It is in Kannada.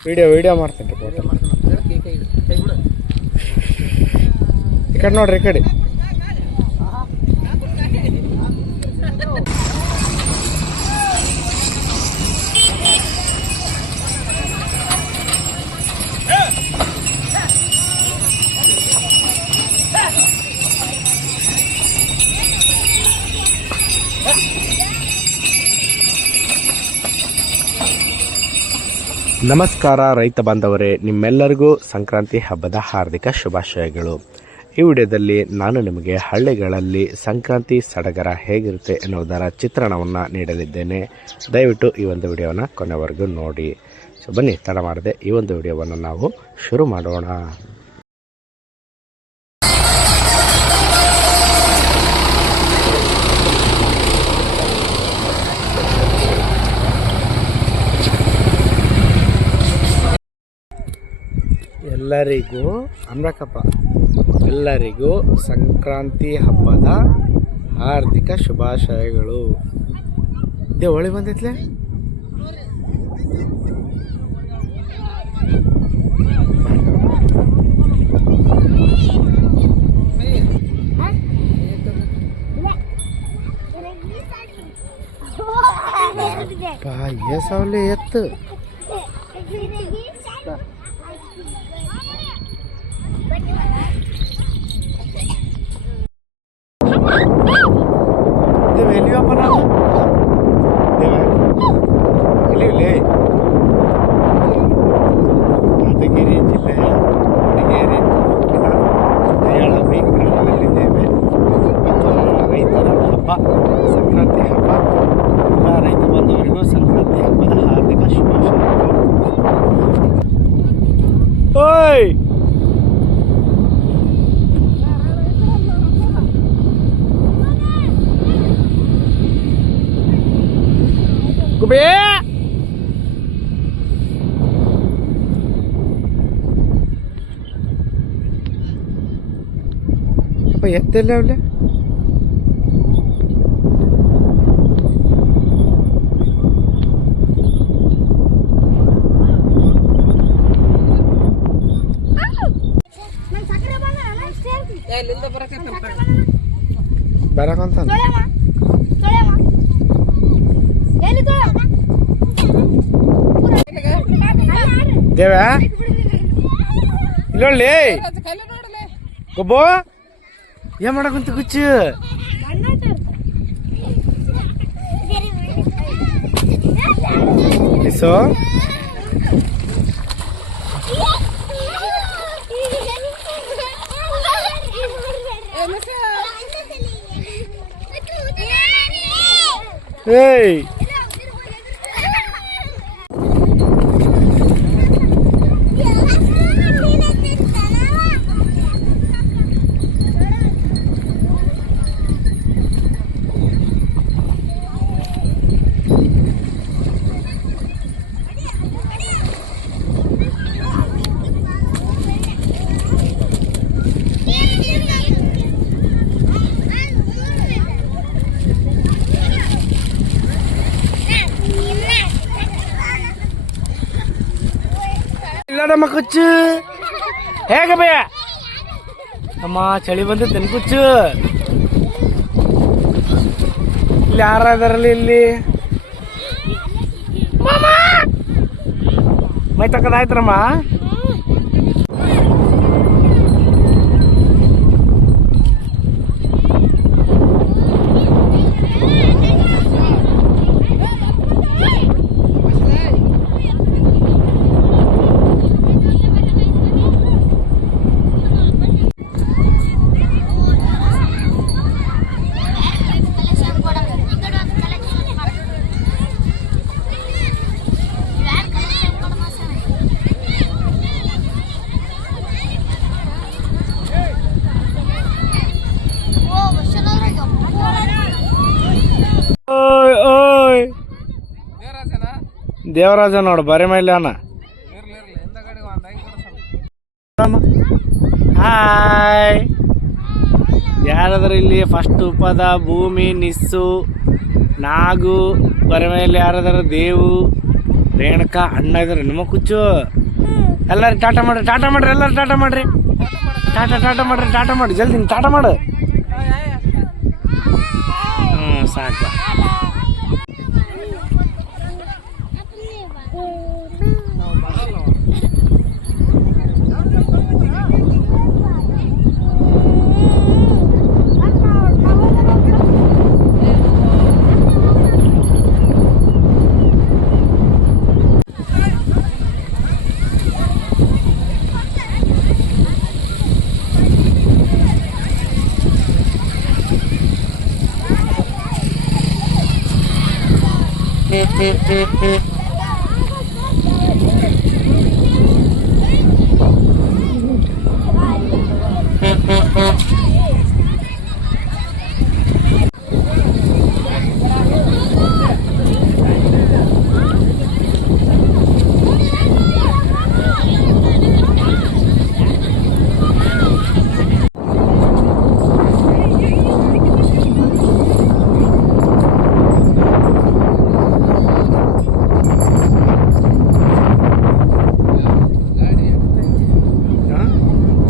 ವಿಡಿಯೋ ವಿಡಿಯೋ ಮಾಡ್ತೀನಿ ರೀ ಈ ಕಡೆ ನೋಡ್ರಿ ಈ ಕಡೆ. ನಮಸ್ಕಾರ ರೈತ ಬಾಂಧವರೇ, ನಿಮ್ಮೆಲ್ಲರಿಗೂ ಸಂಕ್ರಾಂತಿ ಹಬ್ಬದ ಹಾರ್ದಿಕ ಶುಭಾಶಯಗಳು. ಈ ವಿಡಿಯೋದಲ್ಲಿ ನಾನು ನಿಮಗೆ ಹಳ್ಳಿಗಳಲ್ಲಿ ಸಂಕ್ರಾಂತಿ ಸಡಗರ ಹೇಗಿರುತ್ತೆ ಎನ್ನುವುದರ ಚಿತ್ರಣವನ್ನು ನೀಡಲಿದ್ದೇನೆ. ದಯವಿಟ್ಟು ಈ ಒಂದು ವಿಡಿಯೋನ ಕೊನೆವರೆಗೂ ನೋಡಿ. ಸೊ ಬನ್ನಿ, ತಡ ಮಾಡದೆ ಈ ಒಂದು ವಿಡಿಯೋವನ್ನು ನಾವು ಶುರು ಮಾಡೋಣ. ಎಲ್ಲರಿಗೂ ಅಮ್ರಕಪ್ಪ ಎಲ್ಲರಿಗೂ ಸಂಕ್ರಾಂತಿ ಹಬ್ಬದ ಹಾರ್ದಿಕ ಶುಭಾಶಯಗಳು ಇದೇ ಹೊಳಿ ಬಂದೈತ್ಲೆ ಪಾ ಏಸಾವಲೆ ಎತ್ತು ಜಿಲ್ಲೆಯ ಹುಡುಗೇರಿ ತಾಲೂಕಿನ ದಯಾಳವಿ ಗ್ರಾಮದಲ್ಲಿದ್ದೇವೆ ಮತ್ತು ರೈತರ ಹಬ್ಬ ಸಂಕ್ರಾಂತಿ ಹಬ್ಬ ಎಲ್ಲ ರೈತ ಬಾಂಧವರಿಗೂ ಸಂಕ್ರಾಂತಿ ಹಬ್ಬದ ಹಾರ್ದಿಕ ಶುಭಾಶಯಗಳು ಓಯ್ ಗುಬೇ ಅಪ್ಪ ಎತ್ತೆಲ್ಲ ಅವಳೆ ಬರಕಂತ ದೇವ ಇಲ್ಲೊಳ್ಳಿ ಗೊಬ್ಬ ಏನ್ ಮಾಡಕಂತ ಗುಚ್ಚು? ಇಸೋ ಏಯ್! ಇಲ್ಲ ನಮ್ಮ ಕುಚ್ಚು. ಹೇಗ ಬೇ ಅಮ್ಮ ಚಳಿ ಬಂದೈತೆ ಕುಚ್ಚು. ಇಲ್ಲಿ ಯಾರ ಇದಾರಲ್ಲಿ ಇಲ್ಲಿ ಮೈ ತಕ್ಕದಾಯ್ತ್ರಮ್ಮ ದೇವರಾಜ ನೋಡು ಬರೆ ಮೇಲೆ ಅಣ್ಣ. ಹಾಯ್ ಯಾರಾದ್ರೂ ಇಲ್ಲಿ ಫಸ್ಟ್ ಉಪದ ಭೂಮಿ ನಿಸ್ಸು ನಾಗು ಬರೆ ಮೇಲೆ ಯಾರಾದ್ರೂ ದೇವು ರೇಣುಕಾ ಅಣ್ಣ ಇದ್ರೆ ನಿಮ್ಮ ಕುಚ್ಚು. ಎಲ್ಲರೂ ಟಾಟಾ ಮಾಡ್ರಿ ಟಾಟಾ ಮಾಡ್ರಿ ಎಲ್ಲರೂ ಟಾಟಾ ಮಾಡ್ರಿ. ಟಾಟಾ ಟಾಟಾ ಮಾಡ್ರಿ ಟಾಟಾ ಮಾಡಿ ಜಲ್ದಿ ಟಾಟಾ ಮಾಡು. ಹ್ಞೂ ಸಾಕು. eh, eh, eh.